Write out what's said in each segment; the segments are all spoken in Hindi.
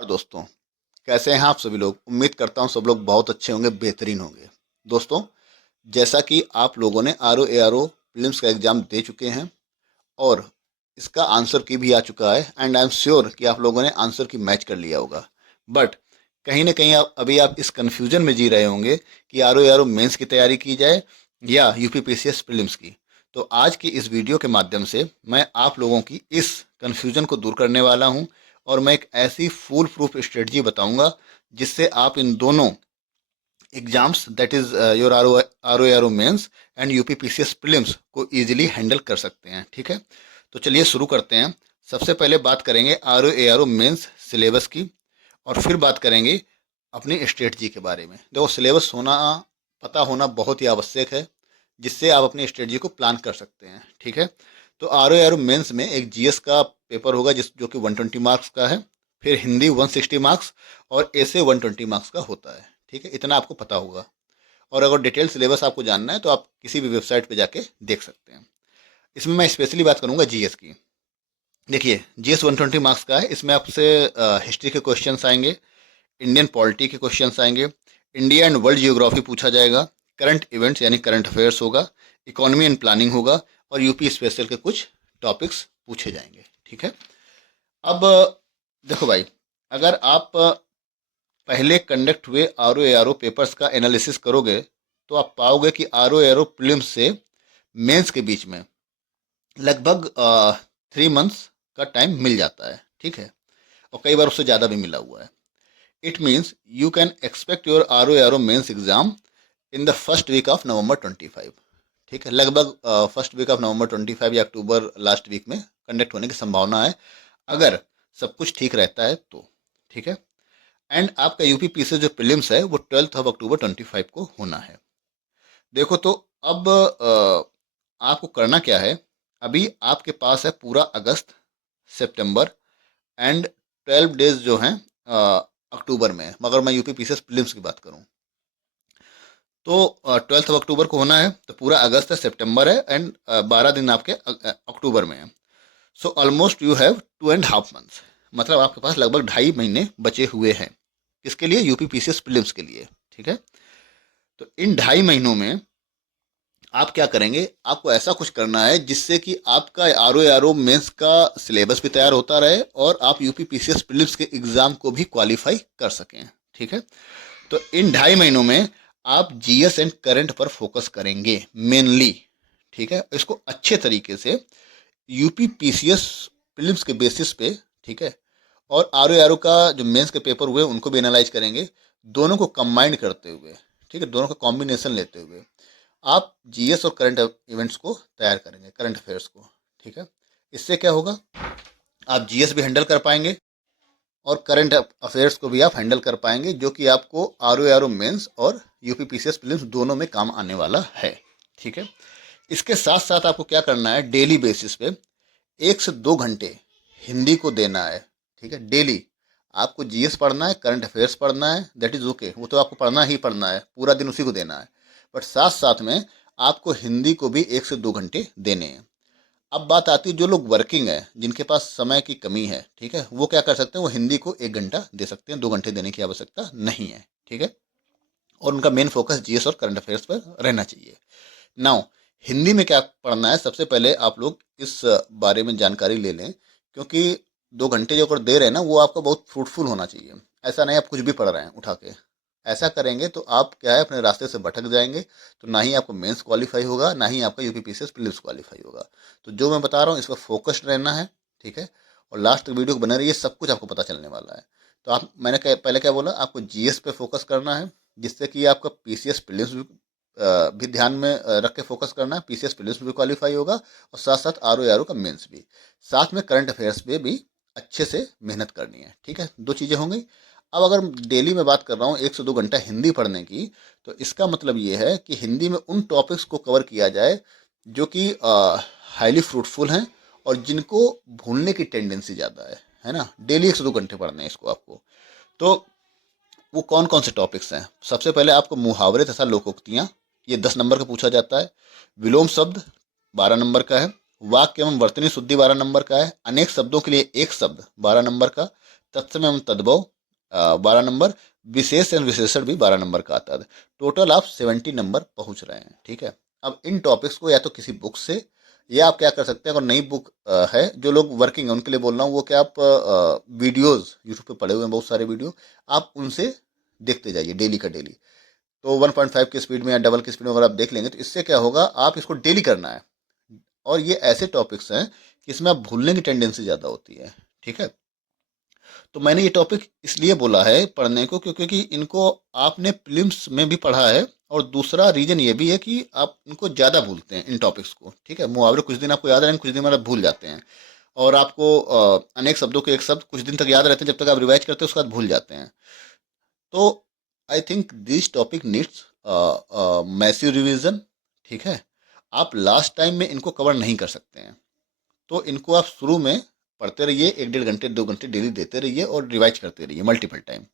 और दोस्तों, कैसे हैं आप सभी लोग। उम्मीद करता हूं सब लोग बहुत अच्छे होंगे, बेहतरीन होंगे। दोस्तों, जैसा कि आप लोगों ने R O A R O prelims का एग्ज़ाम दे चुके हैं और इसका आंसर की भी आ चुका है एंड आई एम श्योर कि आप लोगों ने आंसर की मैच कर लिया होगा। बट कहीं ना कहीं आप इस कन्फ्यूजन में जी रहे होंगे कि R O A R O mains की तैयारी की जाए या U P P C S prelims की। तो आज की इस वीडियो के माध्यम से मैं आप लोगों की इस कन्फ्यूजन को दूर करने वाला हूं और मैं एक ऐसी फूल प्रूफ स्ट्रेटजी बताऊंगा जिससे आप इन दोनों exams that is your R O mains and U P P C S prelims को इजीली हैंडल कर सकते हैं। ठीक है, तो चलिए शुरू करते हैं। सबसे पहले बात करेंगे आर ओ मेंस सिलेबस की और फिर बात करेंगे अपनी स्ट्रेटजी के बारे में। देखो, सिलेबस होना पता होना बहुत ही आवश्यक है जिससे आप अपनी स्ट्रेटजी को प्लान कर सकते हैं। ठीक है, तो आर ओ मेंस में एक जीएस का पेपर होगा जो कि 120 मार्क्स का है। फिर हिंदी 160 मार्क्स और ऐसे 120 मार्क्स का होता है। ठीक है, इतना आपको पता होगा। और अगर डिटेल सिलेबस आपको जानना है तो आप किसी भी वेबसाइट पे जाके देख सकते हैं। इसमें मैं स्पेशली बात करूंगा जीएस की। देखिए, जीएस 120 मार्क्स का है। इसमें आपसे हिस्ट्री के क्वेश्चंस आएंगे, इंडियन पॉलिटी के क्वेश्चंस आएंगे, इंडिया एंड वर्ल्ड जियोग्राफी पूछा जाएगा, करंट इवेंट्स यानी करंट अफेयर्स होगा, इकोनॉमी एंड प्लानिंग होगा और यूपी स्पेशल के कुछ टॉपिक्स पूछे जाएंगे। ठीक है, अब देखो भाई, अगर आप पहले कंडक्ट हुए आर ओ पेपर्स का एनालिसिस करोगे तो आप पाओगे कि आर ओ प्रीलिम्स से मेंस के बीच में लगभग 3 मंथ्स का टाइम मिल जाता है। ठीक है, और कई बार उससे ज़्यादा भी मिला हुआ है। It means you can expect your R O mains exam in the first week of November 25। ठीक है, लगभग फर्स्ट वीक ऑफ November 25 या अक्टूबर लास्ट वीक में कंडक्ट होने की संभावना है, अगर सब कुछ ठीक रहता है तो। ठीक है, एंड आपका यूपी पीसी जो प्रीलिम्स है वो 12 अक्टूबर 25 को होना है। देखो तो अब आपको करना क्या है। अभी आपके पास है पूरा अगस्त, सितंबर एंड 12 डेज जो हैं अक्टूबर में है। मगर मैं यूपी पीसीएस प्रीलिम्स की बात करूं तो 12 अक्टूबर को होना है, तो पूरा अगस्त है, सितंबर है एंड 12 दिन आपके अक्टूबर में है। So almost you have 2.5 months. मतलब आपके पास लगभग 2.5 महीने बचे हुए हैं। किसके लिए? यूपी पीसीएस प्रीलिम्स के लिए। ठीक है, तो इन 2.5 महीनों में आप क्या करेंगे? आपको ऐसा कुछ करना है जिससे कि आपका आर ओ मेंस का सिलेबस भी तैयार होता रहे और आप यूपी पीसीएस प्रीलिम्स के एग्जाम को भी क्वालिफाई कर सकें। ठीक है, तो इन 2.5 महीनों में आप जीएस एंड करंट पर फोकस करेंगे मेनली। ठीक है, इसको अच्छे तरीके से यूपी पीसीएस प्रीलिम्स के बेसिस पे, ठीक है, और आर ओ का जो मेंस के पेपर हुए उनको भी एनालाइज करेंगे, दोनों को कंबाइंड करते हुए। ठीक है, दोनों का कॉम्बिनेशन लेते हुए आप जीएस और करंट इवेंट्स को तैयार करेंगे, करंट अफेयर्स को। ठीक है, इससे क्या होगा? आप जीएस भी हैंडल कर पाएंगे और करंट अफेयर्स को भी आप हैंडल कर पाएंगे, जो कि आपको आर ओ मेंस और यूपी पीसीएस प्रीलिम्स दोनों में काम आने वाला है। ठीक है, इसके साथ साथ आपको क्या करना है, डेली बेसिस पे 1 से 2 घंटे हिंदी को देना है। ठीक है, डेली आपको जीएस पढ़ना है, करंट अफेयर्स पढ़ना है, दैट इज़ ओके, वो तो आपको पढ़ना ही पढ़ना है, पूरा दिन उसी को देना है। बट साथ साथ में आपको हिंदी को भी 1 से 2 घंटे देने हैं। अब बात आती है जो लोग वर्किंग है, जिनके पास समय की कमी है, ठीक है, वो क्या कर सकते हैं? वो हिंदी को 1 घंटा दे सकते हैं, 2 घंटे देने की आवश्यकता नहीं है। ठीक है, और उनका मेन फोकस जीएस और करंट अफेयर्स पर रहना चाहिए। नाउ, हिंदी में क्या पढ़ना है? सबसे पहले आप लोग इस बारे में जानकारी ले लें, क्योंकि 2 घंटे जो अगर दे रहे हैं ना, वो आपका बहुत फ्रूटफुल होना चाहिए। ऐसा नहीं आप कुछ भी पढ़ रहे हैं उठा के। ऐसा करेंगे तो आप क्या है, अपने रास्ते से भटक जाएंगे। तो ना ही आपको मेंस क्वालिफाई होगा, ना ही आपका यूपी पीसीएस प्रीलिम्स क्वालिफाई होगा। तो जो मैं बता रहा हूँ इस पर फोकस्ड रहना है। ठीक है, और लास्ट तक वीडियो को बने रहिए, सब कुछ आपको पता चलने वाला है। तो आप, पहले क्या बोला, आपको जीएस पे फोकस करना है, जिससे कि आपका पीसीएस प्रीलिम्स भी ध्यान में रख के फोकस करना है। पीसीएस प्रीलिम्स भी क्वालिफाई होगा और साथ साथ आर ओ का मेंस भी। साथ में करंट अफेयर्स पे भी अच्छे से मेहनत करनी है। ठीक है, 2 चीज़ें होंगी। अब अगर डेली में बात कर रहा हूँ 1 से 2 घंटा हिंदी पढ़ने की, तो इसका मतलब ये है कि हिंदी में उन टॉपिक्स को कवर किया जाए जो कि हाईली फ्रूटफुल हैं और जिनको भूलने की टेंडेंसी ज़्यादा है ना। डेली 1 से 2 घंटे पढ़ने हैं इसको आपको। तो वो कौन कौन से टॉपिक्स हैं? सबसे पहले आपको मुहावरे तथा लोकोक्तियाँ, ये 10 नंबर का पूछा जाता है। विलोम शब्द 12 नंबर का है। वाक्य एवं वर्तनी शुद्धि 12 नंबर का है। अनेक शब्दों के लिए एक शब्द 12 नंबर का। तत्सम तद्भव 12 नंबर, विशेष एवं विशेषण भी 12 नंबर का आता है। टोटल आप 70 नंबर पहुंच रहे हैं। ठीक है, अब इन टॉपिक्स को या तो किसी बुक से, या आप क्या कर सकते हैं, अगर नई बुक है, जो लोग वर्किंग है उनके लिए बोल रहा हूँ, वो क्या आप वीडियोस यूट्यूब पे पड़े हुए हैं बहुत सारे वीडियो, आप उनसे देखते जाइए डेली का डेली। तो 1.5 की स्पीड में या डबल की स्पीड में अगर आप देख लेंगे तो इससे क्या होगा, आप इसको डेली करना है। और ये ऐसे टॉपिक्स हैं कि इसमें आप भूलने की टेंडेंसी ज़्यादा होती है। ठीक है, तो मैंने ये टॉपिक इसलिए बोला है पढ़ने को क्योंकि इनको आपने प्रीलिम्स में भी पढ़ा है, और दूसरा रीजन ये भी है कि आप इनको ज़्यादा भूलते हैं इन टॉपिक्स को। ठीक है, मुहावरे कुछ दिन आपको याद रहेंगे, कुछ दिन में आप भूल जाते हैं। और आपको अनेक शब्दों के एक शब्द कुछ दिन तक याद रहते हैं, जब तक आप रिवाइज करते हैं उसके बाद भूल जाते हैं। तो I think this topic needs massive revision. ठीक है, आप लास्ट टाइम में इनको कवर नहीं कर सकते हैं, तो इनको आप शुरू में पढ़ते रहिए, 1-1.5 घंटे 2 घंटे डेली देते रहिए और रिवाइज करते रहिए मल्टीपल टाइम।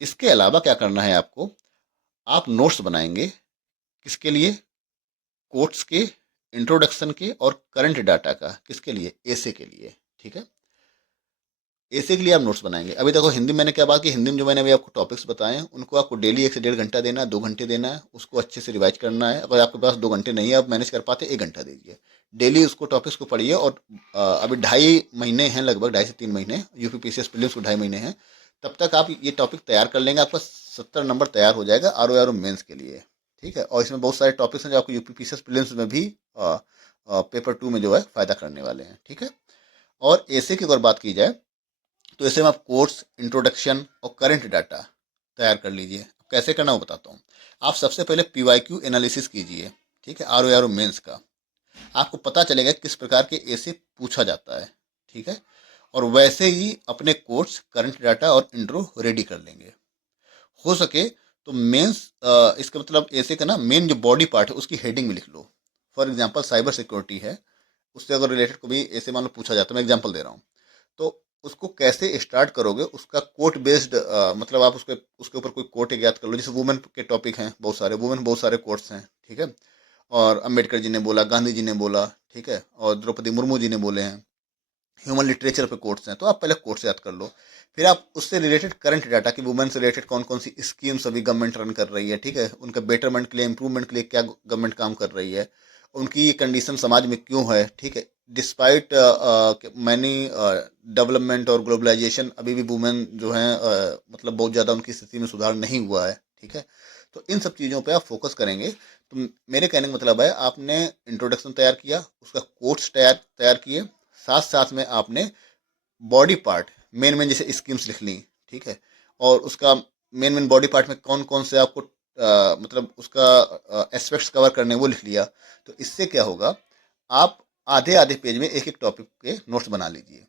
इसके अलावा क्या करना है आपको, आप नोट्स बनाएंगे। किसके लिए? कोट्स के, इंट्रोडक्शन के और करंट डाटा का। किसके लिए? एसे के लिए। ठीक है, ऐसे के लिए आप नोट्स बनाएंगे। अभी देखो हिंदी मैंने क्या बात की, हिंदी में जो मैंने अभी आपको टॉपिक्स बताए हैं उनको आपको डेली 1 से 1.5 घंटा देना है, 2 घंटे देना है, उसको अच्छे से रिवाइज करना है। अगर आपके पास 2 घंटे नहीं है, आप मैनेज कर पाते, 1 घंटा दीजिए डेली उसको, टॉपिक्स को पढ़िए। और अभी 2.5 महीने हैं, लगभग 2.5 से 3 महीने, यूपी पीसीएस प्रीलिम्स को 2.5 महीने हैं। तब तक आप ये टॉपिक तैयार कर लेंगे, आपका 70 नंबर तैयार हो जाएगा आर ओ मेंस के लिए। ठीक है, और इसमें बहुत सारे टॉपिक्स हैं जो आपको यूपी पीसीएस प्रीलिम्स में भी पेपर 2 में जो है फ़ायदा करने वाले हैं। ठीक है, और ऐसे की अगर बात की जाए तो ऐसे में आप कोर्स, इंट्रोडक्शन और करंट डाटा तैयार कर लीजिए। कैसे करना वो बताता हूँ। आप सबसे पहले पीवाईक्यू एनालिसिस कीजिए। ठीक है, आर ओ मेंस का आपको पता चलेगा किस प्रकार के ऐसे पूछा जाता है। ठीक है, और वैसे ही अपने कोर्स, करंट डाटा और इंट्रो रेडी कर लेंगे। हो सके तो मेंस, इसका मतलब ऐसे का ना मेन जो बॉडी पार्ट है उसकी हेडिंग में लिख लो। फॉर एग्जांपल साइबर सिक्योरिटी है, उससे अगर रिलेटेड को भी ऐसे मान लो पूछा जाता है, मैं एग्जांपल दे रहा हूँ, तो उसको कैसे स्टार्ट करोगे, उसका कोट बेस्ड, मतलब आप उसके उसके ऊपर कोई कोट एक याद कर लो। जैसे वुमेन के टॉपिक हैं बहुत सारे, वुमेन बहुत सारे कोट्स हैं। ठीक है, और अम्बेडकर जी ने बोला, गांधी जी ने बोला, ठीक है, और द्रौपदी मुर्मू जी ने बोले हैं। ह्यूमन लिटरेचर पे कोट्स हैं, तो आप पहले कोट्स याद कर लो। फिर आप उससे रिलेटेड करंट डाटा कि वुमेन से रिलेटेड कौन कौन सी स्कीम्स अभी गवर्नमेंट रन कर रही है। ठीक है, उनका बेटरमेंट के लिए, इंप्रूवमेंट के लिए क्या गवर्नमेंट काम कर रही है, उनकी कंडीशन समाज में क्यों है। ठीक है, डिस्पाइट मैनी डेवलपमेंट और ग्लोबलाइजेशन, अभी भी वुमेन जो हैं मतलब बहुत ज़्यादा उनकी स्थिति में सुधार नहीं हुआ है। ठीक है, तो इन सब चीज़ों पे आप फोकस करेंगे। तो मेरे कहने का मतलब है, आपने इंट्रोडक्शन तैयार किया, उसका कोट्स तैयार तैयार किए, साथ साथ में आपने बॉडी पार्ट, मेन मेन जैसे स्कीम्स लिख ली। ठीक है, और उसका मेन मेन बॉडी पार्ट में कौन कौन से आपको मतलब उसका एस्पेक्ट्स कवर करने हैं, वो लिख लिया। तो इससे क्या होगा, आप आधे आधे पेज में एक एक टॉपिक के नोट्स बना लीजिए।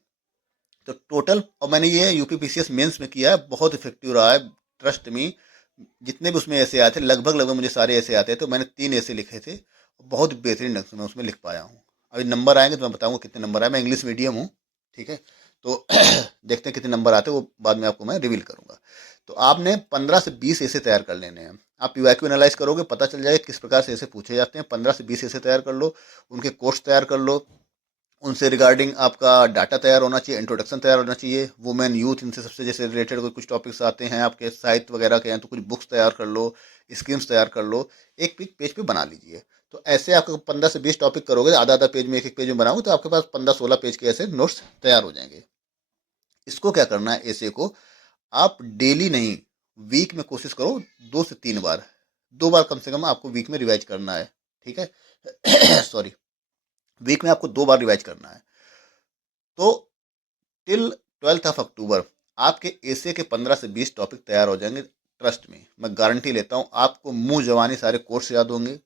तो टोटल, और मैंने ये यूपी पीसीएस मेंस में किया है, बहुत इफेक्टिव रहा है, ट्रस्ट मी। जितने भी उसमें ऐसे आए थे, लगभग लगभग मुझे सारे ऐसे आते थे, तो मैंने 3 ऐसे लिखे थे, बहुत बेहतरीन ढंग से मैं उसमें लिख पाया हूँ। अभी नंबर आएंगे तो मैं बताऊंगा कितने नंबर आए, मैं इंग्लिश मीडियम हूँ। ठीक है, तो देखते हैं कितने नंबर आते हैं, वो बाद में आपको मैं रिवील करूंगा। तो आपने 15 से 20 ऐसे तैयार कर लेने हैं। आप पीवाईक्यू एनालाइज करोगे, पता चल जाएगा किस प्रकार से ऐसे पूछे जाते हैं। 15 से 20 ऐसे तैयार कर लो, उनके कोर्स तैयार कर लो, उनसे रिगार्डिंग आपका डाटा तैयार होना चाहिए, इंट्रोडक्शन तैयार होना चाहिए। वुमेन, यूथ, इनसे सबसे जैसे रिलेटेड कोई कुछ टॉपिक्स आते हैं आपके साहित्य वगैरह के हैं, तो कुछ बुक्स तैयार कर लो, स्कीम्स तैयार कर लो, एक पिक पेज पे बना लीजिए। तो ऐसे आपको 15 से 20 टॉपिक करोगे, आधा आधा पेज में, एक एक पेज में बनाओगे, तो आपके पास 15-16 पेज के ऐसे नोट्स तैयार हो जाएंगे। इसको क्या करना है, ऐसे को आप डेली नहीं, वीक में कोशिश करो 2 से 3 बार, 2 बार कम से कम आपको वीक में रिवाइज करना है। ठीक है सॉरी, वीक में आपको 2 बार रिवाइज करना है। तो टिल 12 अक्टूबर आपके एसे के 15 से 20 टॉपिक तैयार हो जाएंगे। ट्रस्ट में, मैं गारंटी लेता हूँ, आपको मुंह जवानी सारे कोर्स याद होंगे,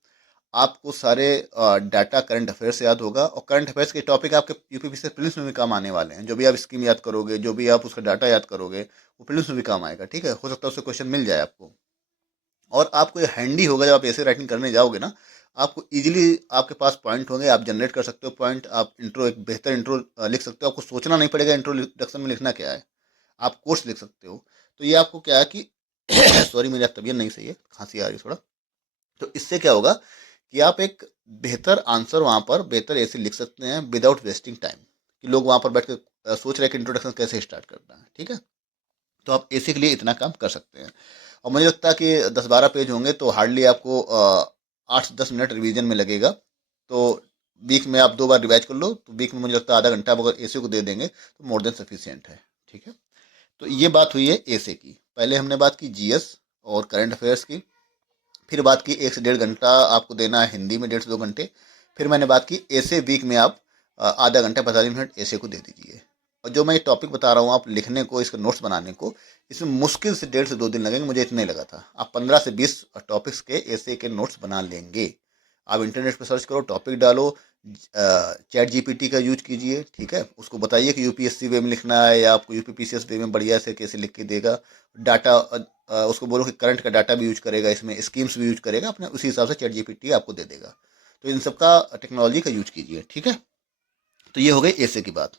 आपको सारे डाटा करंट अफेयर्स याद होगा, और करंट अफेयर्स के टॉपिक आपके यूपीपीसी प्रीलिम्स में भी काम आने वाले हैं। जो भी आप स्कीम याद करोगे, जो भी आप उसका डाटा याद करोगे, वो प्रीलिम्स में भी काम आएगा। ठीक है, हो सकता है उससे क्वेश्चन मिल जाए आपको। और आपको ये हैंडी होगा, जब आप ऐसे राइटिंग करने जाओगे ना, आपको इजीली आपके पास पॉइंट होंगे, आप जनरेट कर सकते हो पॉइंट, आप इंट्रो, एक बेहतर इंट्रो लिख सकते हो। आपको सोचना नहीं पड़ेगा इंट्रोडक्शन में लिखना क्या है, आप कोर्स लिख सकते हो। तो ये आपको क्या है कि सॉरी, मेरी आज तबीयत नहीं सही है, खांसी आ रही है थोड़ा। तो इससे क्या होगा कि आप एक बेहतर आंसर वहाँ पर बेहतर ऐसे लिख सकते हैं विदाउट वेस्टिंग टाइम, कि लोग वहाँ पर बैठ के सोच रहे हैं कि इंट्रोडक्शन कैसे स्टार्ट करना है, ठीक है। तो आप एसी के लिए इतना काम कर सकते हैं। और मुझे लगता है कि 10-12 पेज होंगे तो हार्डली आपको 8 से 10 मिनट रिवीजन में लगेगा। तो वीक में आप 2 बार रिवाइज कर लो, तो वीक में मुझे लगता है आधा घंटा आप अगर एसी को दे देंगे तो मोर देन सफिशियंट है, ठीक है। तो ये बात हुई है एसे की। पहले हमने बात की जीएस और करंट अफेयर्स की। फिर बात की 1 से 1.5 घंटा आपको देना है हिंदी में, 1.5 से 2 घंटे। फिर मैंने बात की ऐसे वीक में आप आधा घंटा 45 मिनट ऐसे को दे दीजिए। और जो मैं ये टॉपिक बता रहा हूँ आप लिखने को, इसके नोट्स बनाने को, इसमें मुश्किल से 1.5 से 2 दिन लगेंगे, मुझे इतना ही लगा था। आप 15 से 20 टॉपिक्स के ऐसे के नोट्स बना लेंगे। आप इंटरनेट पर सर्च करो, टॉपिक डालो, चैट जीपीटी का यूज कीजिए, ठीक है। उसको बताइए कि यूपीएससी वे में लिखना है या आपको यूपीपीसीएस वे में बढ़िया से कैसे लिख के देगा। डाटा उसको बोलो कि करंट का डाटा भी यूज करेगा, इसमें स्कीम्स भी यूज करेगा, अपने उसी हिसाब से चैट जीपीटी आपको दे देगा। तो इन सब का टेक्नोलॉजी का यूज कीजिए, ठीक है। तो ये हो गई ऐसे की बात।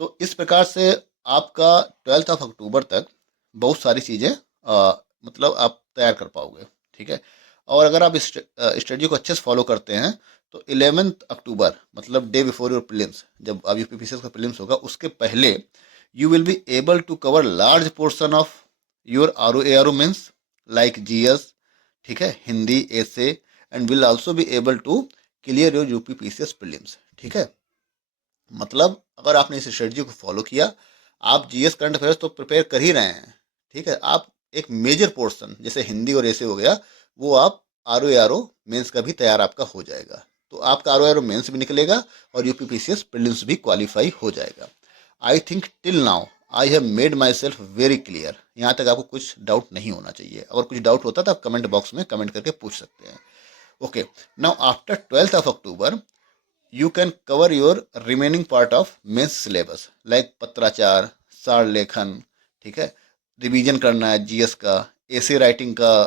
तो इस प्रकार से आपका 12 अक्टूबर तक बहुत सारी चीज़ें मतलब आप तैयार कर पाओगे, ठीक है। और अगर आप इस स्टडी को अच्छे से फॉलो करते हैं तो 11 अक्टूबर मतलब डे बिफोर योर प्रीलिम्स, जब अब यूपीपीसीएस का प्रीलिम्स होगा उसके पहले you will be able to cover large portion of your R O A R O means like GS, ठीक है, हिंदी ऐसे, and will also be able to clear your UPPCS prelims, ठीक है। मतलब अगर आपने इस स्ट्रेटजी को फॉलो किया, आप जीएस करंट अफेयर्स तो प्रिपेयर कर ही रहे हैं, ठीक है। आप एक मेजर पोर्शन जैसे हिंदी और ऐसे हो गया, वो आप आर ओ मेंस का भी तैयार आपका हो जाएगा। तो आपका आर ओ मेंस भी निकलेगा और यूपीपीसीएस प्रीलिम्स भी क्वालिफाई हो जाएगा। I think till now I have made my self very clear. यहाँ तक आपको कुछ डाउट नहीं होना चाहिए। अगर कुछ डाउट होता तो आप कमेंट बॉक्स में कमेंट करके पूछ सकते हैं। Okay, now after 12 October you can cover your remaining part of mains syllabus like पत्राचार, सार लेखन, ठीक है। रिवीजन करना है जीएस का, ऐसे राइटिंग का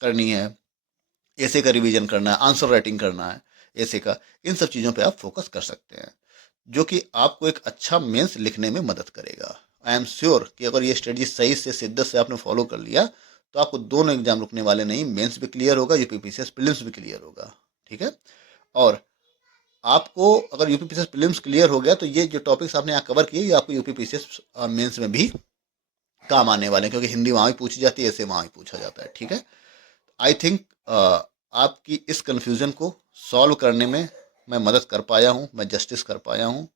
करनी है, ऐसे का रिवीजन करना है, आंसर राइटिंग करना है ऐसे का। इन सब चीज़ों पे आप फोकस कर सकते हैं, जो कि आपको एक अच्छा मेंस लिखने में मदद करेगा। आई एम श्योर कि अगर ये स्ट्रेटजी सही से शिद्दत से आपने फॉलो कर लिया तो आपको दोनों एग्जाम रुकने वाले नहीं, मेंस भी क्लियर होगा, यूपीपीसीएस प्रीलिम्स भी क्लियर होगा, ठीक है। और आपको अगर यूपीपीसीएस प्रीलिम्स क्लियर हो गया तो ये जो टॉपिक्स आपने यहाँ कवर किए ये आपको यूपीपीसीएस मेंस में भी काम आने वाले हैं, क्योंकि हिंदी वहाँ भी पूछी जाती है, ऐसे वहाँ भी पूछा जाता है, ठीक है। आई थिंक आपकी इस कन्फ्यूज़न को सॉल्व करने में मैं मदद कर पाया हूँ, मैं जस्टिस कर पाया हूँ।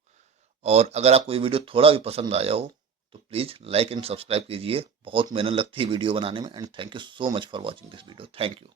और अगर आपको ये वीडियो थोड़ा भी पसंद आया हो तो प्लीज़ लाइक एंड सब्सक्राइब कीजिए। बहुत मेहनत लगती है वीडियो बनाने में। And thank you so much for watching this video. Thank you.